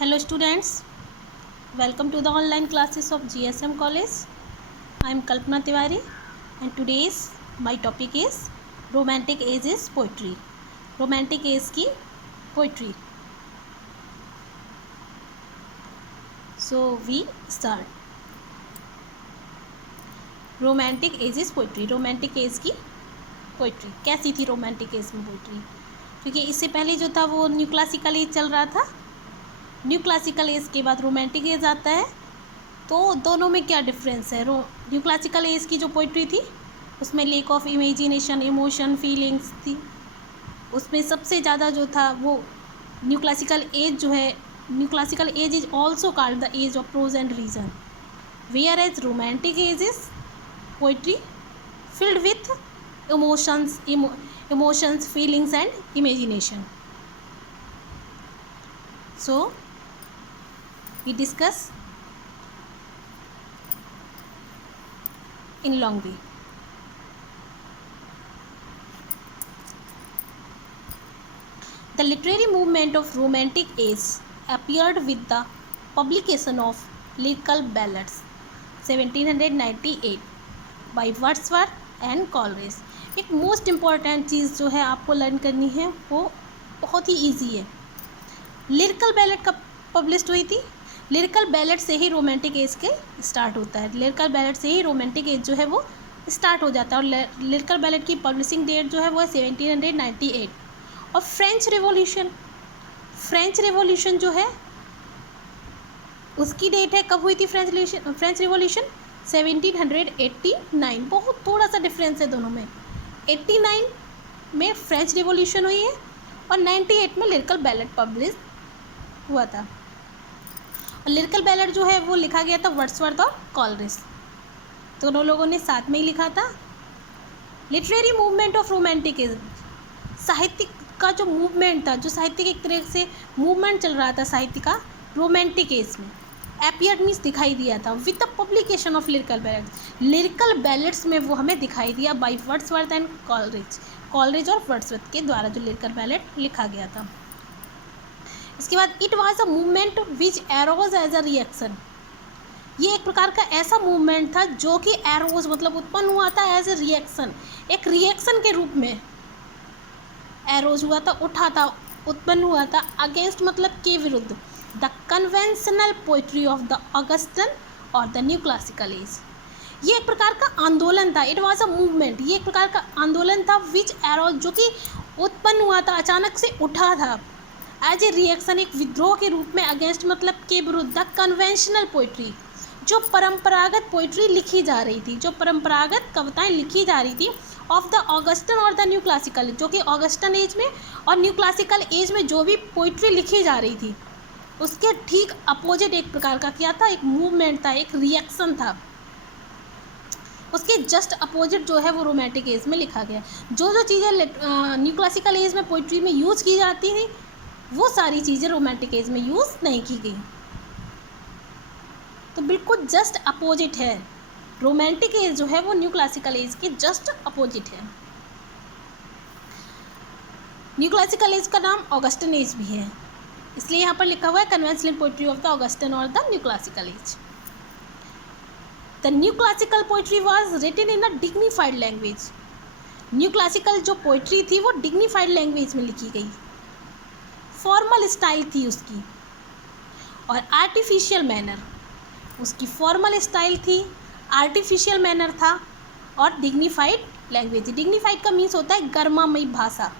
Hello students, welcome to the online classes of GSM College. I am Kalpana Tiwari and today's my topic is Romantic Ages Poetry. Romantic Age की poetry. So we start. Romantic Ages Poetry. Romantic Age की poetry. कैसी थी romantic age में poetry? क्योंकि इससे पहले जो था वो न्यू क्लासिकल एज चल रहा था. न्यू क्लासिकल एज के बाद रोमांटिक एज आता है. तो दोनों में क्या डिफरेंस है? न्यू क्लासिकल एज की जो पोइट्री थी उसमें lake of imagination, emotion, feelings थी. उसमें सबसे ज़्यादा जो था वो न्यू क्लासिकल एज जो है, new classical age is also called the age of prose and reason, whereas romantic age is poetry filled with emotions, feelings and imagination. So we discuss in long way. The literary movement of romantic age appeared with the publication of Lyrical Ballads 1798 by Wordsworth and Coleridge. एक most important चीज़ जो है आपको learn करनी है वो बहुत ही easy है. Lyrical ballot कब पब्लिश हुई थी? लिरिकल बैलेट से ही रोमांटिक एज के स्टार्ट होता है. लिरिकल बैलेट से ही रोमांटिक एज जो है वो स्टार्ट हो जाता है. और लिरिकल बैलेट की पब्लिशिंग डेट जो है वो है 1798. और फ्रेंच रिवॉल्यूशन जो है उसकी डेट है, कब हुई थी फ्रेंच रिवॉल्यूशन? 1789. बहुत थोड़ा सा डिफरेंस है दोनों में. 89 में फ्रेंच रिवॉल्यूशन हुई है और 98 में लिरिकल बैलेट पब्लिश हुआ था. और लिरिकल बैलेट जो है वो लिखा गया था वर्ड्सवर्थ और कॉलरिज. दोनों लोगों ने साथ में ही लिखा था. Literary movement of romantic as, साहित्यिक का जो मूवमेंट था, जो साहित्यिक एक तरह से मूवमेंट चल रहा था साहित्य का रोमांटिक एज में, एपियर्ड मीन्स दिखाई दिया था with the publication of lyrical ballads. Lyrical ballads में वो हमें दिखाई दिया बाय वर्ड्सवर्थ एंड कॉलरिज और वर्ड्सवर्थ के द्वारा जो लिरिकल बैलेट लिखा गया था. इसके बाद it was a movement which arose as a reaction. ये एक प्रकार का ऐसा मूवमेंट था जो कि एरोज मतलब उत्पन्न हुआ था एज ए रिएक्शन, एक रिएक्शन के रूप में एरोज हुआ था, उठा था, उत्पन्न हुआ था अगेंस्ट मतलब के विरुद्ध the conventional poetry of the Augustan और द न्यू क्लासिकल एज. ये एक प्रकार का आंदोलन था. इट वाज अ मूवमेंट, ये एक प्रकार का आंदोलन था विच एरोज जो कि उत्पन्न हुआ था, अचानक से उठा था एज ए रिएक्शन, एक विद्रोह के रूप में अगेंस्ट मतलब के विरुद्ध द कन्वेंशनल पोइट्री, जो परंपरागत पोइट्री लिखी जा रही थी, जो परंपरागत कविताएं लिखी जा रही थी ऑफ द ऑगस्टन और द न्यू क्लासिकल, जो कि ऑगस्टन एज में और न्यू क्लासिकल एज में जो भी पोइट्री लिखी जा रही थी उसके ठीक अपोजिट एक प्रकार का क्या था, एक मूवमेंट था, एक रिएक्शन था. उसके जस्ट अपोजिट जो है वो रोमांटिक एज में लिखा गया. जो चीज़ें न्यू क्लासिकल एज में पोइट्री में यूज़ की जाती थी वो सारी चीज़ें रोमांटिक एज में यूज़ नहीं की गई. तो बिल्कुल जस्ट अपोजिट है. रोमांटिक एज जो है वो न्यू क्लासिकल एज के जस्ट अपोजिट है. न्यू क्लासिकल एज का नाम ऑगस्टन एज भी है, इसलिए यहाँ पर लिखा हुआ है conventional poetry of the Augustan और the new classical age. The new classical poetry was written in a dignified language. New classical जो पोइट्री थी वो डिग्निफाइड लैंग्वेज में लिखी गई. फॉर्मल स्टाइल थी उसकी और आर्टिफिशियल मैनर. उसकी फॉर्मल स्टाइल थी, आर्टिफिशियल मैनर था और डिग्निफाइड लैंग्वेज. डिग्निफाइड का मीन्स होता है गर्मामयी भाषा.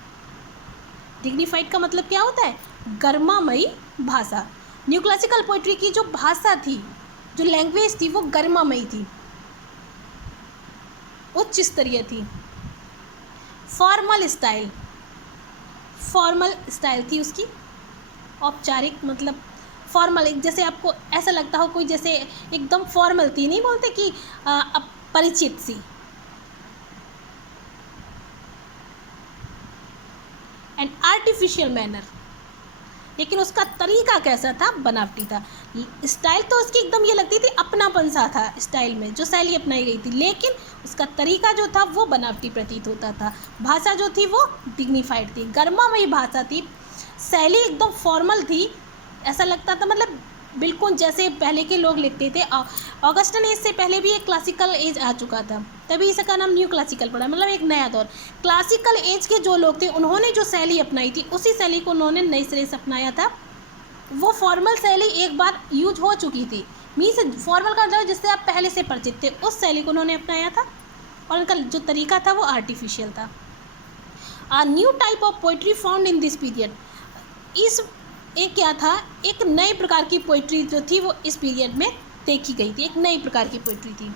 डिग्निफाइड का मतलब क्या होता है? गर्मामयी भाषा. न्यू क्लासिकल पोइट्री की जो भाषा थी, जो लैंग्वेज थी वो गर्मामयी थी, उच्च स्तरीय थी. फॉर्मल स्टाइल थी उसकी, औपचारिक मतलब फॉर्मल, जैसे आपको ऐसा लगता हो कोई जैसे एकदम फॉर्मल थी, नहीं बोलते कि परिचित सी. एंड आर्टिफिशियल मैनर, लेकिन उसका तरीका कैसा था? बनावटी था. स्टाइल तो उसकी एकदम ये लगती थी अपनापन सा था स्टाइल में, जो शैली अपनाई गई थी, लेकिन उसका तरीका जो था वो बनावटी प्रतीत होता था. भाषा जो थी वो डिग्निफाइड थी, गर्मामयी भाषा थी, शैली एकदम फॉर्मल थी, ऐसा लगता था, मतलब बिल्कुल जैसे पहले के लोग लिखते थे। ऑगस्टन एज से पहले भी एक क्लासिकल एज आ चुका था, तभी इसका नाम न्यू क्लासिकल पड़ा, मतलब एक नया दौर। क्लासिकल एज के जो लोग थे उन्होंने जो शैली अपनाई थी उसी शैली को उन्होंने नई सिरे से अपनाया था। वो फॉर्मल शैली एक बार यूज हो चुकी थी, मीन्स फॉर्मल का मतलब जिससे आप पहले से परिचित थे, उस शैली को उन्होंने अपनाया था और उनका जो तरीका था वो आर्टिफिशियल था। A new type of poetry found in this period, इस एक क्या था, एक नए प्रकार की पोइट्री जो थी वो इस पीरियड में देखी गई थी, एक नई प्रकार की पोइट्री थी।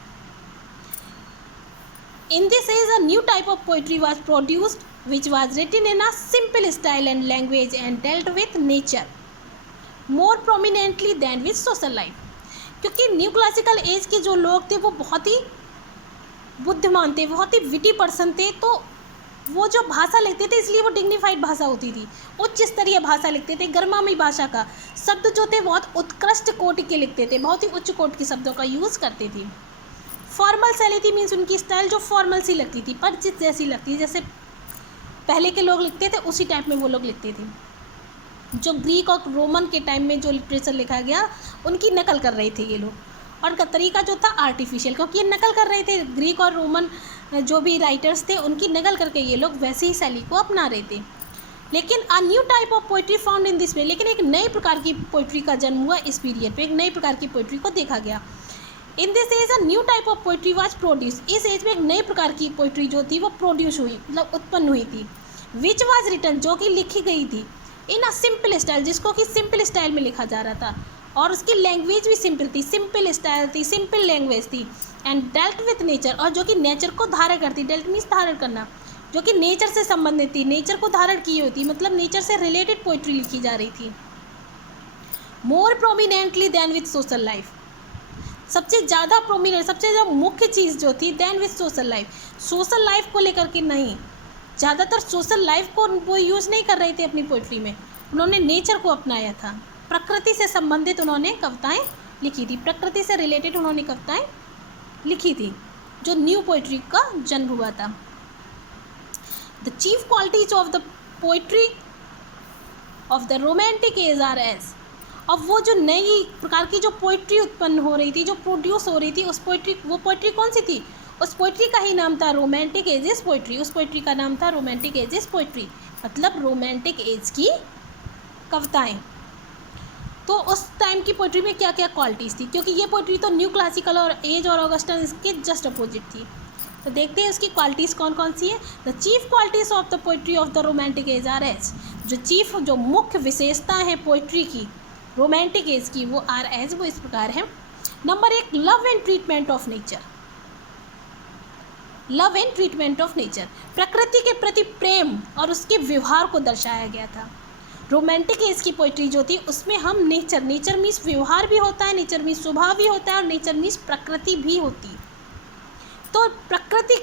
In this age a new type of poetry was produced which was written in a simple style and language and dealt with nature more prominently than with social life. क्योंकि न्यू क्लासिकल एज के जो लोग थे वो बहुत ही बुद्धिमान थे, बहुत ही विटी पर्सन थे, तो वो जो भाषा लिखते थे इसलिए वो डिग्निफाइड भाषा होती थी, उच्च स्तरीय भाषा लिखते थे। गर्मामी भाषा का शब्द जो थे बहुत उत्कृष्ट कोटि के लिखते थे, बहुत ही उच्च कोटि के शब्दों का यूज़ करते थे। फॉर्मल शैली थी, मीन्स उनकी स्टाइल जो फॉर्मल सी लगती थी, परिचित जैसी लगती थी, जैसे पहले के लोग लिखते थे उसी टाइप में वो लोग लिखते थे। जो ग्रीक और रोमन के टाइम में जो लिटरेचर लिखा गया उनकी नकल कर रहे थे ये लोग, और उनका तरीका जो था आर्टिफिशियल, क्योंकि ये नकल कर रहे थे, ग्रीक और रोमन जो भी राइटर्स थे उनकी नकल करके ये लोग वैसे ही शैली को अपना रहे थे। लेकिन अ new type of poetry found in this way, लेकिन एक नए प्रकार की पोइट्री का जन्म हुआ इस पीरियड पे, एक नई प्रकार की पोइट्री को देखा गया। In this age a new type of poetry was produce, इस एज में एक नई प्रकार की पोइट्री जो थी वो प्रोड्यूस हुई, मतलब उत्पन्न हुई थी। विच वाज रिटन, जो कि लिखी गई थी, इन अ सिंपल स्टाइल, जिसको कि सिंपल स्टाइल में लिखा जा रहा था, और उसकी लैंग्वेज भी सिंपल थी, सिंपल स्टाइल थी, सिंपल लैंग्वेज थी। एंड डेल्ट विथ नेचर, और जो कि नेचर को धारण करती, डेल्ट मीन्स धारण करना, जो कि नेचर से संबंधित थी, नेचर को धारण की होती, मतलब नेचर से रिलेटेड पोइट्री लिखी जा रही थी। More prominently than with social life, सबसे ज़्यादा प्रोमिनेंट, सबसे जो मुख्य चीज़ जो थी, than with social life, social life को लेकर के नहीं, ज़्यादातर सोशल लाइफ को वो यूज़ नहीं कर रहे थे अपनी पोइट्री में, उन्होंने नेचर को अपनाया था। प्रकृति से संबंधित उन्होंने कविताएं लिखी थी, प्रकृति से रिलेटेड उन्होंने कविताएं लिखी थी, जो न्यू पोइट्री का जन्म हुआ था। The chief qualities of the poetry of the romantic age are as, अब वो जो नई प्रकार की जो पोइट्री उत्पन्न हो रही थी, जो प्रोड्यूस हो रही थी, उस पोइट्री, वो पोइट्री कौन सी थी, उस पोइट्री का ही नाम था रोमांटिक एजेस पोइट्री, उस पोइट्री का नाम था रोमांटिक एजेस पोइट्री, मतलब रोमांटिक एज की कविताएं। तो उस टाइम की पोइट्री में क्या क्या क्वालिटीज़ थी, क्योंकि ये पोइट्री तो न्यू क्लासिकल और एज और ऑगस्टन इसके जस्ट अपोजिट थी। तो देखते हैं उसकी क्वालिटीज़ कौन कौन सी है। The chief qualities of the poetry of the romantic age are as, जो मुख्य विशेषता है पोइट्री की रोमांटिक एज की, वो आर एज, वो इस प्रकार है। Number 1, love and treatment of nature, love and treatment of nature, प्रकृति के प्रति प्रेम और उसके व्यवहार को दर्शाया गया था। रोमांटिक एज की पोइट्री जो थी उसमें हम नेचर, नेचर मीन्स व्यवहार भी होता है, नेचर मीन्स स्वभाव भी होता है, और नेचर मीन्स प्रकृति भी होती। तो प्रकृति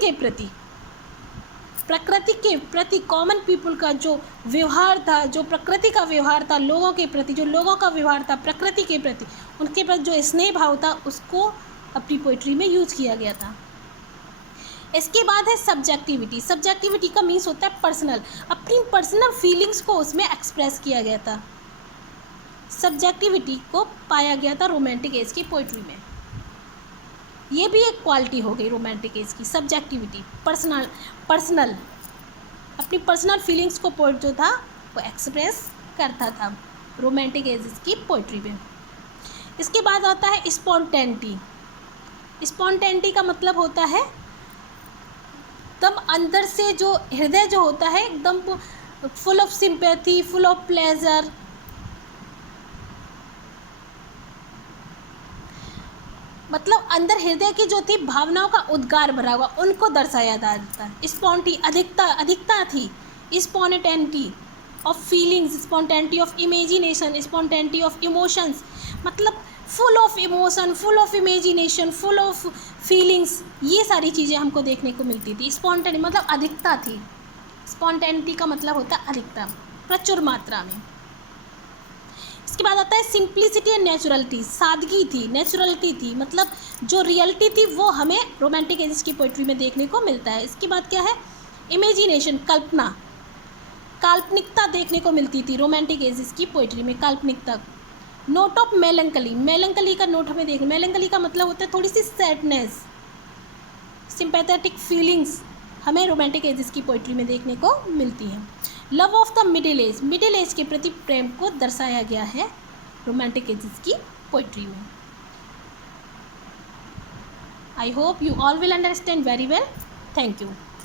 के प्रति कॉमन पीपल का जो व्यवहार था, जो प्रकृति का व्यवहार था लोगों के प्रति, जो लोगों का व्यवहार था प्रकृति के प्रति, उनके प्रति जो स्नेह भाव था उसको अपनी पोइट्री में यूज किया गया था। इसके बाद है सब्जेक्टिविटी, सब्जेक्टिविटी का मीन्स होता है पर्सनल, अपनी पर्सनल फीलिंग्स को उसमें एक्सप्रेस किया गया था, सब्जेक्टिविटी को पाया गया था रोमांटिक एज की पोइट्री में। ये भी एक क्वालिटी हो गई रोमांटिक एज की, सब्जेक्टिविटी, पर्सनल अपनी पर्सनल फीलिंग्स को पोइट जो था वो एक्सप्रेस करता था रोमांटिक एज की पोइट्री में। इसके बाद आता है स्पॉन्टेनिटी, स्पॉन्टेनिटी का मतलब होता है एकदम अंदर से जो हृदय जो होता है एकदम full of sympathy, full of pleasure, मतलब अंदर हृदय की जो थी भावनाओं का उद्गार भरा हुआ, उनको दर्शाया जाता है। स्पॉन्टी अधिकता थी, spontaneity of feelings, spontaneity of imagination, spontaneity of emotions, मतलब full of emotion, full of imagination, full of feelings, ये सारी चीज़ें हमको देखने को मिलती थी। स्पॉन्टेनिटी मतलब अधिकता थी, स्पॉन्टेनिटी का मतलब होता है अधिकता, प्रचुर मात्रा में। इसके बाद आता है सिंप्लिसिटी एंड नेचुरलिटी, सादगी थी, नेचुरलिटी थी, मतलब जो रियलिटी थी वो हमें रोमांटिक एजेस की पोइट्री में देखने को मिलता है। इसके बाद क्या है, इमेजिनेशन, कल्पना, काल्पनिकता देखने को मिलती थी रोमांटिक एजेस की पोइट्री में, काल्पनिकता, नोट ऑफ मेलंकली, मेलंकली का नोट हमें देखना, मेलंकली का मतलब होता है थोड़ी सी सैडनेस, सिंपैथेटिक फीलिंग्स हमें रोमांटिक एजेस की पोइट्री में देखने को मिलती हैं। Love of the middle age, middle age के प्रति प्रेम को दर्शाया गया है रोमांटिक एजेस की पोइट्री में। I hope you all will understand very well. Thank you.